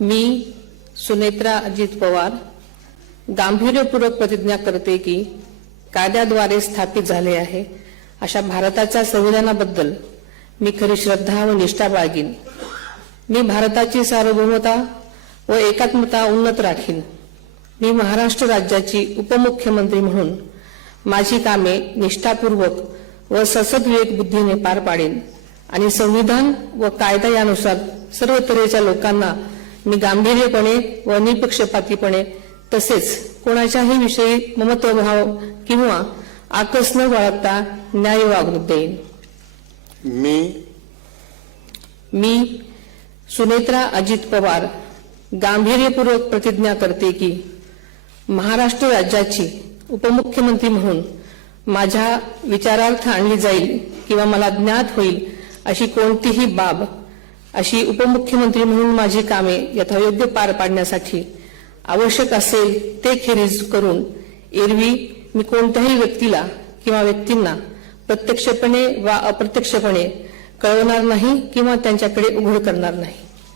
मी सुनेत्रा अजित पवार गांभीर्यपूर्वक प्रतिज्ञा करते की कायद्याद्वारे स्थापित झाले आहे अशा भारताच्या संविधानाबद्दल मी खरी श्रद्धा व निष्ठा बाळगीन। मी भारताची सार्वभौमता व एकात्मता उन्नत राखीन। मी महाराष्ट्र राज्याची उपमुख्यमंत्री म्हणून माझी कामे निष्ठापूर्वक व ससद्विवेक बुद्धीने पार पाडेन आणि संविधान व कायदा यानुसार सर्व तऱ्हेच्या लोकांना मी गांभीर्यपणे व निपक्षपातीपणे तसेच कोणाच्याही विषयी ममत्वभाव किंवा आकस न बाळगता न्याय वागणूक देईन। मी सुनेत्रा अजित पवार गांभीर्यपूर्वक प्रतिज्ञा करते की महाराष्ट्र राज्याची उपमुख्यमंत्री म्हणून माझ्या विचारार्थ आणली जाईल किंवा मला ज्ञात होईल अशी कोणतीही बाब अशी उपमुख्यमंत्री म्हणून माझी कामे यथायोग्य पार पाडण्यासाठी आवश्यक असेल ते खेरीज करून एरवी मी कोणत्याही व्यक्तीला किंवा व्यक्तींना प्रत्यक्षपणे वा अप्रत्यक्षपणे कळवणार नाही किंवा त्यांच्याकडे उघड करणार नाही।